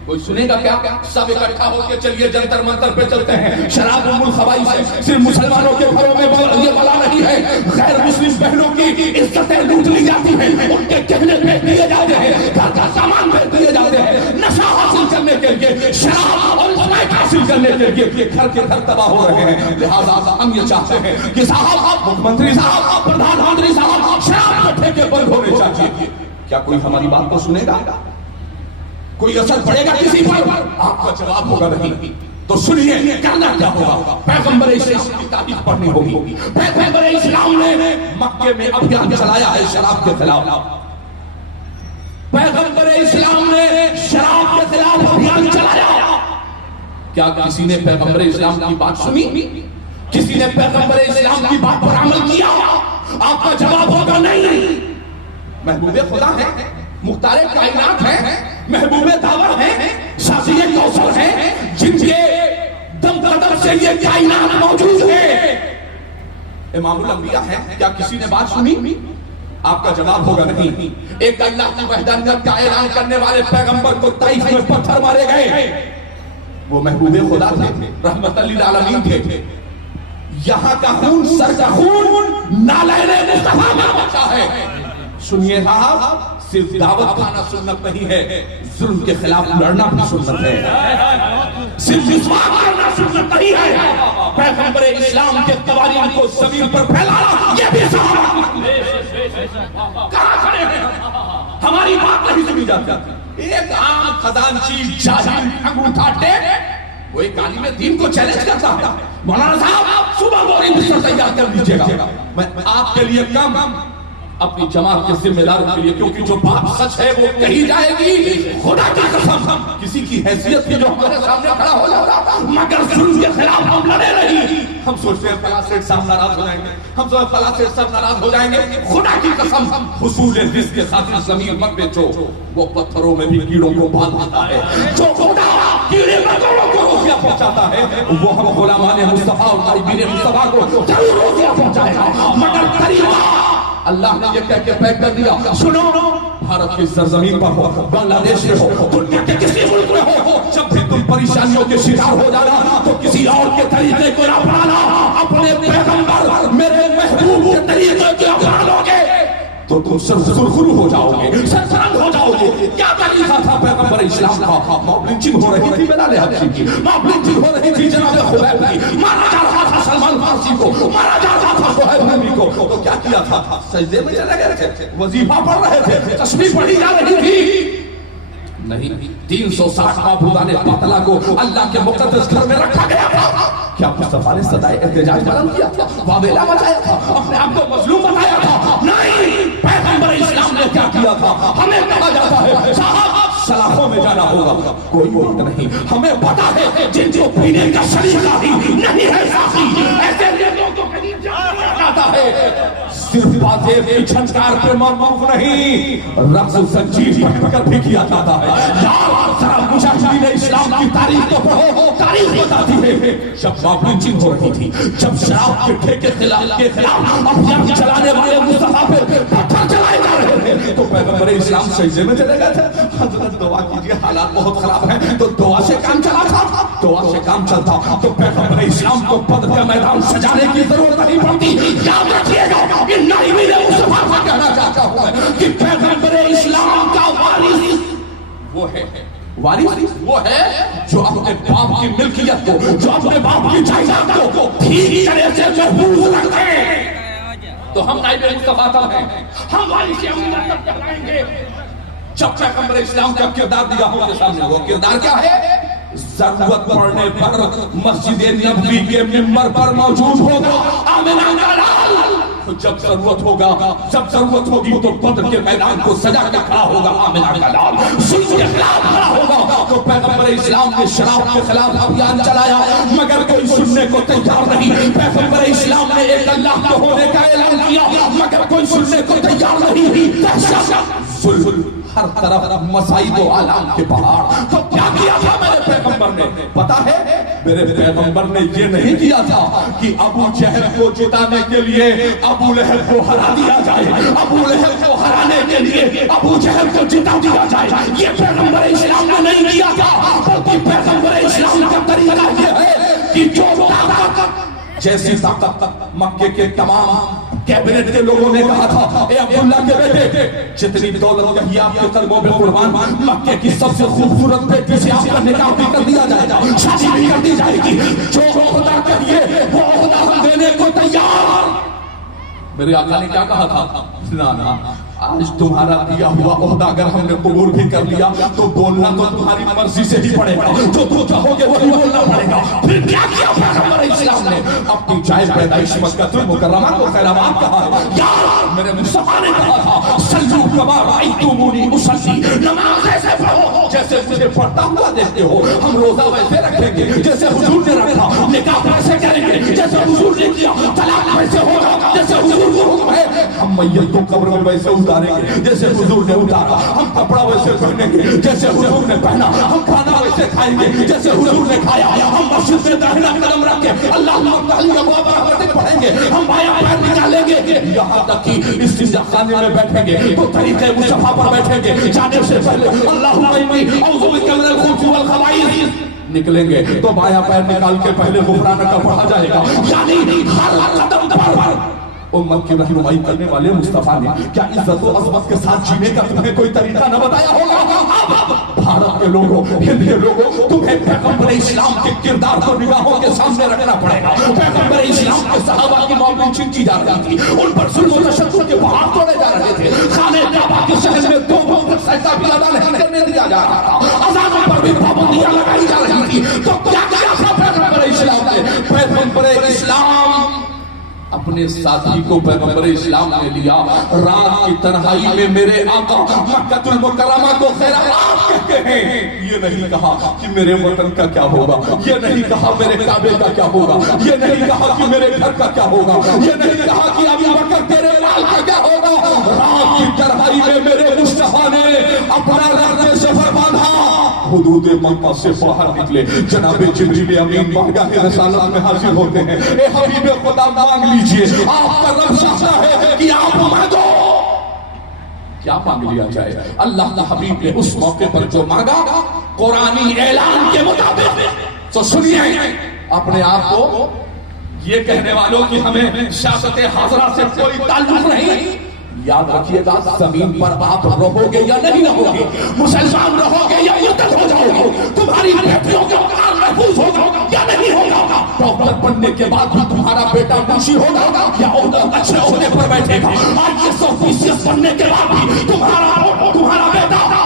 کوئی سنے گا کیا؟ سب اکٹھا ہو کے چلیے جنتر منتر پہ چلتے ہیں۔ شراب ام الخبائث ہے، صرف مسلمانوں کے گھروں میں یہ بلا نہیں ہے، غیر مسلم بہنوں کی عزتیں لوٹ لی جاتی ہیں، ان کے گہنے بیچ دیے جاتے ہیں، گھر کا سامان بیچ دیے جاتے ہیں، نشہ حاصل کرنے کے لیے، شراب اور اسمیک حاصل کرنے کے لیے گھر کے گھر تباہ ہو رہے ہیں۔ لہٰذا ہم یہ چاہتے ہیں کہ صاحب، مکھ منتری صاحب، پردھان منتری صاحب، شراب کے ٹھیکے بند ہونے چاہیے۔ کیا کوئی ہماری بات کو سنے گا؟ کوئی اثر پڑے گا کسی پر؟ آپ کا جواب ہوگا نہیں۔ تو سنیے کرنا کیا ہوگا؟ پیغمبر اسلام کی تعریف پڑھنی ہوگی۔ پیغمبر اسلام نے مکے میں ابھیان چلایا ہے شراب کے خلاف۔ پیغمبر اسلام نے شراب کے خلاف ابھیان چلایا۔ کیا کسی نے پیغمبر اسلام کی بات سنی؟ کسی نے پیغمبر اسلام کی بات پر عمل کیا؟ آپ کا جواب ہوگا نہیں۔ محبوب خدا ہے، مختار کائنات ہے، محبوب داور ہیں، شاذی کوثر ہیں، جن کے دم قدم سے یہ کائنات موجود ہے، امام الانبیاء ہیں۔ کیا کسی نے بات سنی؟ آپ کا جواب ہوگا نہیں۔ ایک اللہ کی وحدانیت کا اعلان کرنے والے پیغمبر کو طائف میں پتھر مارے گئے، وہ محبوب خدا تھے، رحمت للعالمین تھے۔ یہاں کا خون، سر کا خون نالین مصطفیٰ میں بچا ہے۔ سنیے صاحب، صرف دعوت کھانا سنت نہیں ہے، ظلم کے خلاف لڑنا بھی سنت ہے۔ صرف مسواک کرنا سنت نہیں ہے، پیغمبر اسلام کے قوانین کو زمین پر پھیلانا یہ بھی سنت ہے۔ کہاں کھڑے ہیں؟ ہماری بات نہیں سنی جاتی۔ ایک عام خزانچی جاہل انگوٹھا ٹیک وہ ایک عالم دین کو چیلنج کرتا ہے، مولانا صاحب صبح بوری بستر تیار کر لیجیے گا، میں آپ کے لیے کام اپنی جماعت کے ذمہ دار کے لیے، کیونکہ جو بات سچ ہے وہ کہی جائے گی۔ خدا کی قسم کسی کی حیثیت کی جو ہمارے سامنے کھڑا ہو جاتا، مگر ظلم کے خلاف ہم لڑے نہیں۔ ہم سوچتے ہیں فلاں سیٹ صاحب ناراض ہو جائیں گے، ہم سوچتے ہیں فلاں سیٹ صاحب ناراض ہو جائیں گے۔ خدا کی قسم حصول رزق کے خاطر زمین مت بیچو، وہ پتھروں میں بھی کیڑوں کو باندھ دیتا ہے۔ جو خدا کیڑے مکوڑوں کو روزیاں پہنچاتا ہے، وہ ہم غلامان مصطفیٰ اور قریبین مصطفیٰ کو ضرور روزیاں پہنچائے گا، مگر طریقہ اللہ نے یہ کہہ کے پیک کر دیا۔ سنو، بھارت کی سرزمین پر ہو، بنگلہ دیش میں ہو، دنیا کے کسی ملک میں ہو، جب بھی تم پریشانیوں کے شکار ہو جانا تو کسی اور کے طریقے کو نہ اپنانا، اپنے پیغمبر میرے محبوب کے طریقے کو اپنا لو گے تو تم سرخرو ہو جاؤ گے، سرسرند ہو جاؤ گے۔ کیا طریقہ تھا پیغمبر اسلام کا؟ موب لنچنگ ہو رہی تھی بلال حبشی کی، موب لنچنگ ہو رہی تھی جناب خبیب کی، مارا جا رہا تھا سلمان فارسی کو، مارا جا رہا تھا صہیب رومی کو، تو کیا کیا تھا؟ سجدے میں چلے گئے تھے، وظیفہ پڑھ رہے تھے، تسبیح پڑھی جا رہی تھی، نہیں 360 معبودان باطلہ کو اللہ کے مقدس گھر میں رکھا گیا تھا. کیا مصطفیٰ نے صدائے احتجاج بلند کیا تھا, واویلا بجایا تھا, اپنے آپ کو مظلوم بتایا تھا؟ نہیں, پیغمبر اسلام نے کیا کیا تھا؟ ہمیں کہا جاتا ہے صاحب سلاخوں میں جانا ہوگا, کوئی وقت نہیں, ہمیں پتا ہے جن کو پینے کا شریعہ ہی نہیں ہے ساقی, ایسے لوگوں کو کہیں جانا جاتا ہے. صرف باتیں کی چھنکار پہ موقوف نہیں, رقص زنجیر پکڑ کر بھی کیا جاتا ہے. یار ذرا مجاہدین اسلام کی تاریخ کو پڑھو, تاریخ بتاتی ہے جب بابری جنگ ہو رہی تھی, جب شراب کے ٹھیکے کے خلاف ابھیان چلانے والے مصطفیٰ پہ پتھر چلائے جا رہے تھے تو پیغمبر اسلام سجدے میں چلے گئے تھے. حضرت دعا کیجئے, حالات بہت خراب ہیں, تو دعا سے کام چلا تھا, دعا سے کام چلتا تو پیغمبر اسلام کو بدر کا میدان سجانے کی ضرورت نہیں پڑتی. یاد رکھیے گا کہ نہیں میرے مصطفیٰ کو کہنا چاہتا ہوں میں کہ پیغمبر اسلام کا وارث وہ ہے, وارث وہ ہے جو اپنے باپ کی ملکیت کو, جو اپنے باپ کی جائیداد کو ٹھیک طرح سے محفوظ رکھے. تو ہم نائب مصطفیٰ تب ہیں, ہم وارث امانت تب کہلائیں گے جب پیغمبر اسلام کا کردار دیا ہو کے سامنے. وہ کردار کیا ہے؟ ضرورت پڑنے پر مسجد نبوی کے منبر پر موجود ہوگا آمنہ کا لال. جب ضرورت ہوگا, جب ضرورت ہوگی تو بدر کے میدان کو سجا کے کھڑا ہوگا آمنہ کا لال, ظلم کے خلاف کھڑا ہوگا. تو پیغمبر اسلام نے شراب کے خلاف ابھیان چلایا مگر کوئی سننے کو تیار نہیں. پیغمبر اسلام نے ایک اللہ کو ہونے کا اعلان کیا مگر کوئی سننے کو تیار نہیں. دہشت ظلم ہر طرف مصائب و آلام کے پہاڑ. تو کیا کیا تھا میرے پیغمبر نے؟ پتا ہے میرے پیغمبر نے یہ نہیں کیا تھا کہ ابو جہل کو جتانے کے لیے ابو لہب کو ہرا دیا جائے, ابو لہب کو ہرانے کے لیے ابو جہل کو جتا دیا جائے. یہ پیغمبر اسلام نے نہیں کیا تھا, بلکہ پیغمبر اسلام کا طریقہ یہ ہے کہ جو طاقت جیسی طاقت مکے کے تمام کیبنٹ کے لوگوں نے کہا تھا اے عبداللہ کے بیٹے جتنی دولت کہی آپ کے قدموں پہ قربان, مکے کی سب سے خوبصورت بیٹی سے آپ کا نکاح بھی کر دیا جائے گا, شادی بھی کر دی جائے گی, جو عہدہ کہیے وہ عہدہ ہم دینے کو تیار. میرے آقا نے کیا کہا تھا؟ نا آج تمہارا دیا ہوا عہدہ اگر ہم نے قبول بھی کر لیا تو بولنا تو تمہاری مرضی سے ہی پڑے گا, جو تم چاہو گے وہی بولنا پڑے گا. پھر کیا کیا پیغمبر اسلام نے؟ اپنی جائے پیدائش مکہ المکرمہ کو خیرآباد کہا. یار میرے مصطفیٰ نے کہا تھا صلو کما رأیتمونی اصلی, نماز ایسے پڑھو جیسے مجھے پڑھتا ہوا دیکھتے ہو. ہم روزہ ویسے رکھیں گے جیسے حضور نے رکھا, نکاح ویسے کریں گے جیسے حضور نے کیا, طلاق ویسے ہوگا جیسے حضور کو حکم ہے. ہم میت کو قبر میں ویسے اتاریں گے جیسے حضور نے اتارا, ہم کپڑا ویسے پہنیں گے جیسے حضور نے پہنا, ہم کھانا ویسے کھائیں گے جیسے حضور نے کھایا, ہم مسجد میں داخلہ قدم رکھ کے اللہ تعالی کا بابا پڑھیں گے, ہم بایاں پیر نکالیں گے, یہاں تک کہ استنجا خانے میں بیٹھیں گے تو طریقے مصطفیٰ پر بیٹھیں گے. جانے سے پہلے اللہم انی اعوذ بک من الخبث والخبائث نکلیں گے تو بایاں پیر نکال کے پہلے غفرانک کا پڑھا جائے گا. یعنی ہر قدم پر امت کی رہنمائی کرنے والے مصطفیٰ نے کیا عزت و عظمت کے ساتھ جینے کا تمہیں کوئی طریقہ نہ بتایا ہوگا؟ بھارت کے لوگوں, ہند کے لوگوں, تمہیں پیغمبر اسلام کے کردار کو نگاہوں کے سامنے رکھنا پڑے گا. پیغمبر اسلام کے صحابہ کی موت چھینی جا رہی تھی, ان پر ظلم و تشدد کے پہاڑ توڑے جا رہے تھے, خانہ کعبہ کے شہر میں 2 وقت سجدہ بھی ادا نہیں کرنے دیا جا رہا تھا, اذانوں پر بھی پابندیاں لگائی جا رہی تھی. تو کیا کیا تھا پیغمبر اسلام نے؟ پیغمبر اسلام اپنے ساتھی کو پیغمبر اسلام نے لیا, رات کی تنہائی میں میرے آقا مکہ المکرمہ کو خیرآباد کہتے ہیں. یہ نہیں کہا کہ میرے وطن کا کیا ہوگا, یہ نہیں کہا میرے کعبے کا کیا ہوگا, یہ نہیں کہا کہ میرے گھر کا کیا ہوگا, یہ نہیں کہا کہ ابو بکر تیرے مال کا کیا ہوگا. رات کی تنہائی میں میرے مصطفیٰ نے اپنا رہنے سفر باندھا, حدود مکہ سے باہر نکلے, جناب جبریل امین بارگاہ رسالت میں حاضر ہوتے ہیں. اے حبیب خدا مانگ لیجئے, آپ کا رب چاہتا ہے کہ آپ مانگو. کیا مانگ لیا جائے؟ اللہ کا حبیب نے اس موقع پر جو مانگا قرآنی اعلان کے مطابق, تو سنیے اپنے آپ کو یہ کہنے والوں کہ ہمیں شاست حاضرہ سے کوئی تعلق نہیں, یاد رکھیے گا زمین پر آپ رہو گے یا نہیں رہو گے, مسلمان رہو گے یا مرتد ہو جاؤ گے, تمہاری بیٹیوں کا مکان محفوظ ہوگا یا نہیں ہوگا, ڈاکٹر بننے کے بعد بھی تمہارا بیٹا منشی ہوگا یا اچھے عہدے پر بیٹھے گا, آج یہ 100% بننے کے بعد بھی تمہارا بیٹا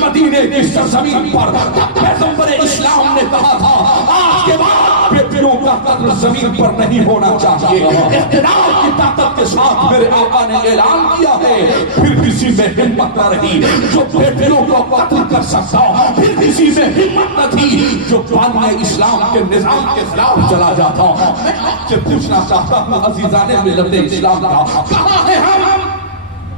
مدینے کی سرزمین پر پیغمبر اسلام نے کہا تھا آج کے بعد بیٹیوں کا قتل زمین پر نہیں ہونا چاہیے. اقتدار کی طاقت کے ساتھ میرے آقا نے اعلان کیا ہے پھر کسی میں ہمت نہ رہی جو بیٹیوں کو قتل کر سکتا, پھر کسی میں ہمت نہ تھی جو بانیہ اسلام کے نظام کے خلاف چلا جاتا. میں آپ سے پوچھنا چاہتا ہوں عزیزان ملت اسلام کا, کہاں ہے ہم؟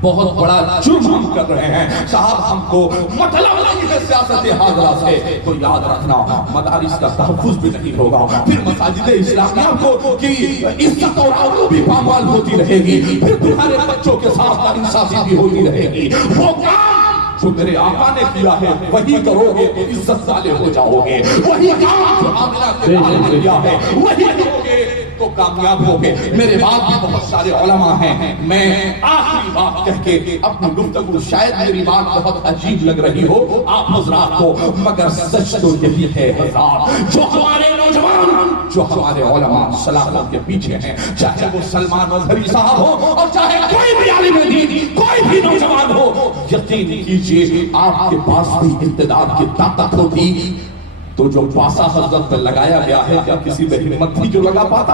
بہت بڑا جرم ہم کر رہے ہیں صاحب. ہم کو مطلب نہیں ہے سیاست حاضرہ سے, تو یاد رکھنا مدارس کا تحفظ بھی نہیں ہوگا, پھر مساجد اسلامیہ کو کی عزت اور آبرو بھی پامال ہوتی رہے گی, پھر تمہارے بچوں کے ساتھ ناانصافی بھی ہوتی رہے گی. وہ کام جو میرے آقا نے کیا ہے وہی کرو گے تو عزت والے ہو جاؤ گے, وہی کام جو آمنہ کے بارے میں کیا ہے وہی کرو گے تو کامیاب ہوگے. میرے بعد بھی بہت سارے علماء ہیں, میں آخری بات کہہ کے اپنی گفتگو, شاید میری بات بہت عجیب لگ رہی ہو آپ حضرات کو, مگر سچ تو یہی ہے حضرات, جو ہمارے نوجوان, جو ہمارے علماء سلامت کے پیچھے ہیں, چاہے وہ سلمان اظہری صاحب ہو اور چاہے کوئی بھی عالم دین, کوئی بھی نوجوان ہو, یقین کیجئے آپ کے پاس بھی اقتدار کی طاقت ہوتی تو جو پاسا حضرت پہ لگایا گیا ہے کیا کسی میں ہمت تھی جو لگا پاتا؟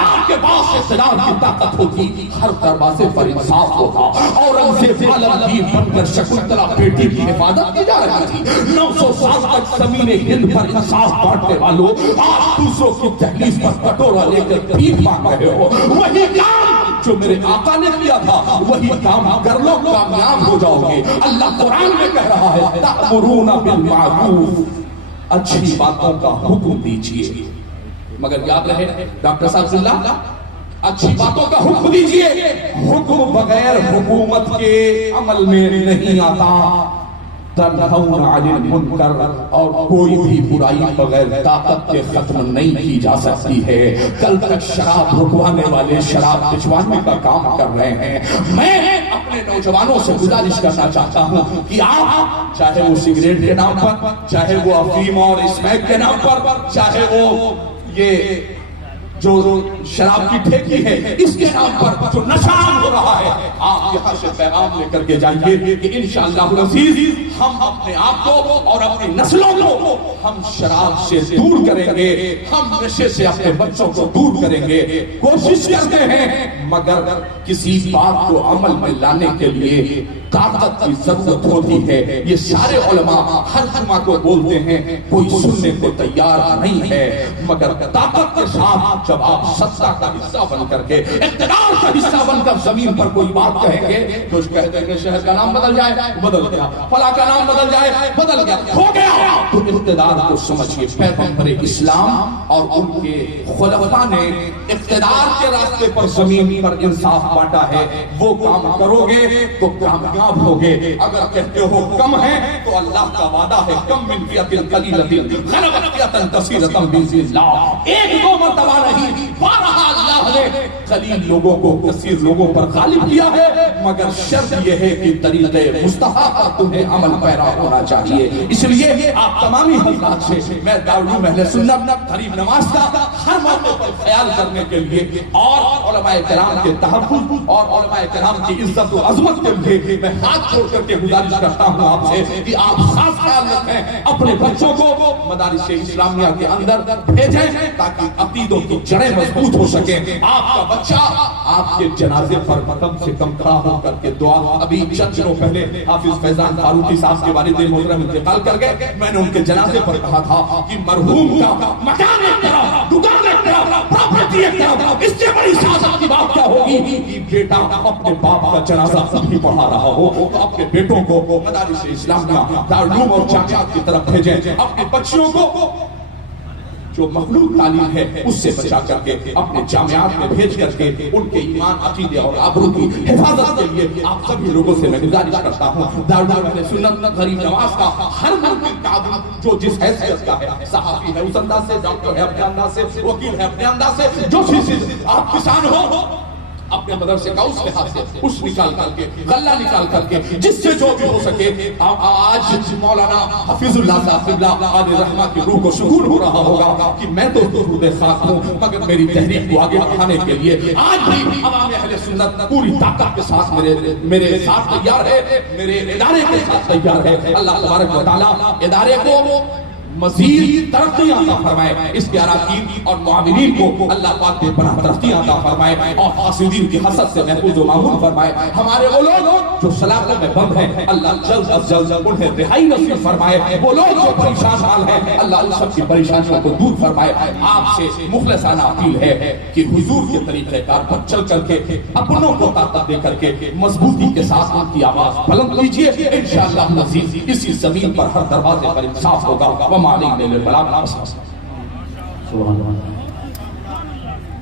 آپ کے پاس اقتدار کی طاقت ہوتی, ہر دروازے پر انصاف ہوتا. اورنگزیب عالمگیر بن کر شکنتلا بیٹی کی حفاظت کی جا رہی تھی. 900 سال تک زمین ہند پر انصاف بانٹنے والوں آج دوسروں کی دہلیز پر کٹورا لے کر بھیک مانگ رہے ہو. وہی کام جو میرے آقا نے کیا تھا وہی کام کر لو, کامیاب ہو جاؤ گے. اللہ قرآن میں کہہ رہا ہے تأمرون بالمعروف, اچھی باتوں کا حکم دیجئے. مگر یاد رہے ڈاکٹر صاحب اللہ, اچھی باتوں کا حکم دیجئے, حکم بغیر حکومت کے عمل میں نہیں آتا. تنہون عن المنکر, اور کوئی بھی برائی بغیر طاقت کے ختم نہیں کی جا سکتی ہے. کل تک شراب رکوانے والے شراب بچوانے کا کام کر رہے ہیں. میں اپنے نوجوانوں سے گزارش کرنا چاہتا ہوں کہ آپ چاہے وہ سگریٹ کے نام پر, چاہے وہ افیم اور اسمیک کے نام پر, چاہے وہ یہ جو شراب کی ٹھیکی ہے اس کے نام پر جو نشہ ہو رہا ہے, آپ یہاں سے پیغام لے کر کے جائیے کہ انشاءاللہ العزیز ہم اپنے آپ کو اور اپنی نسلوں کو ہم شراب سے دور کریں گے, ہم نشے سے اپنے بچوں کو دور کریں گے. کوشش کرتے ہیں مگر کسی بات کو عمل میں لانے کے لیے طاقت کی ضرورت ہوتی ہے. یہ سارے علماء ہر جمعہ کو بولتے ہیں, کوئی سننے کو تیار نہیں ہے, مگر طاقت کے ساتھ جب آپ سطح کا حصہ بن کر کے, اقتدار کا حصہ بن کر زمین پر کوئی بات کہیں گے تو اس کہتے ہیں کہ شہر کا نام بدل جائے, بدل گیا, فلاں کا نام بدل جائے, بدل گیا, ہو گیا. تو اقتدار کو سمجھیے, پیغمبر اسلام اور ان کے خلفاء نے اقتدار کے راستے پر زمین پر انصاف بانٹا ہے. وہ کام کرو گے تو کامیاب ہوگے. اگر کہتے ہو کم ہے تو اللہ کا وعدہ ہے کم من فئۃ قلیلۃ غلبت فئۃ کثیرۃ باذن اللہ. ایک دو مرتبہ نہیں, بارہا اللہ نے قلیل لوگوں کو کثیر لوگوں پر غالب کیا ہے, مگر شرط یہ ہے کہ طریقے مصطفیٰ پر تمہیں عمل پیرا ہونا چاہیے. اس لیے آپ تمامی حضرات سے میں دارالعلوم اہل سنت غریب نواز کا ہر موقع پر خیال کرنے کے لیے اور علماء کرام کے تحفظ اور علماء کرام کی عزت و عظمت کے لیے میں ہاتھ چھوڑ کر کے گزارش کرتا ہوں آپ سے کہ آپ خاص خیال رکھیں, اپنے بچوں کو مدارس اسلامیہ کے اندر بھیجیں تاکہ عقیدوں کی جڑیں مضبوط ہو سکیں. آپ کا بچہ آپ کے جنازے پر کم سے کم کھڑا ہو کر کے دعا, ابھی چند دنوں پہلے حافظ فیضان فاروقی صاحب کے والد محترم انتقال کر گئے, میں نے ان کے جنازے پر کہا تھا کہ مرحوم کا مکان ایک طرف, دکان ایک طرف, پراپرٹی ایک طرف, اس سے بڑی سعادت کی بات کیا ہوگی کہ بیٹا اپنے باپ کا جنازہ نہیں پڑھا رہا ہو. تو اپنے بیٹوں کو مدارس اسلامیہ دارالعلوم اور جامعات کی طرف بھیجیں, اپنے بچیوں کو جو مخلوق تعلیم ہے اس سے بچا کر کے اپنے جامعات میں بھیج کر کے ان کے ایمان, عقیدے اور آبرو کی حفاظت کے لیے آپ سبھی لوگوں سے میں گزارش کرتا ہوں. دارالعلوم اہل سنت غریب نواز کا ہر ممکن تعاون جو جس حیثیت کا ہے, صحافی ہے اس انداز سے, ڈاکٹر ہے اپنے انداز سے, وکیل ہے اپنے انداز سے, جو چیز آپ کسان ہو اپنے مدرسے کا اس لحاظ سے اس نکال کر کے غلہ نکال کر کے جس سے جو بھی ہو سکے آج مولانا حفیظ اللہ صاحب قبلہ عالیہ رحمہ کی روح کو سکون ہو رہا ہوگا کہ میں تو درود خاک ہوں مگر میری تحریک کو آگے بڑھانے کے لیے آج بھی عوام اہل سنت پوری طاقت کے ساتھ میرے ساتھ تیار ہے، میرے ادارے کے ساتھ تیار ہے۔ اللہ تبارک و تعالیٰ ادارے کو مزید ترقی عطا فرمائے، اس کے اراکین اور معاونین کو اللہ پاک بے پناہ ترقی عطا فرمائے اور حاسدین کی حسد سے محفوظ و معمون فرمائے۔ ہمارے وہ لوگ جو سلاخوں میں بند ہیں اللہ جلد از جلد انہیں رہائی نصیب فرمائے، وہ لوگ جو پریشان حال ہیں اللہ ان سب کی پریشانیوں کو دور فرمائے۔ آپ سے مخلصانہ اپیل ہے کہ حضور کے طریقہ کار پر چل کر کے اپنوں کو طاقت دے کر کے مضبوطی کے ساتھ ان کی آواز بلند کیجیے، انشاءاللہ العزیز اسی زمین پر ہر دروازے پر انصاف ہوگا۔ وما علینا الا البلاغ۔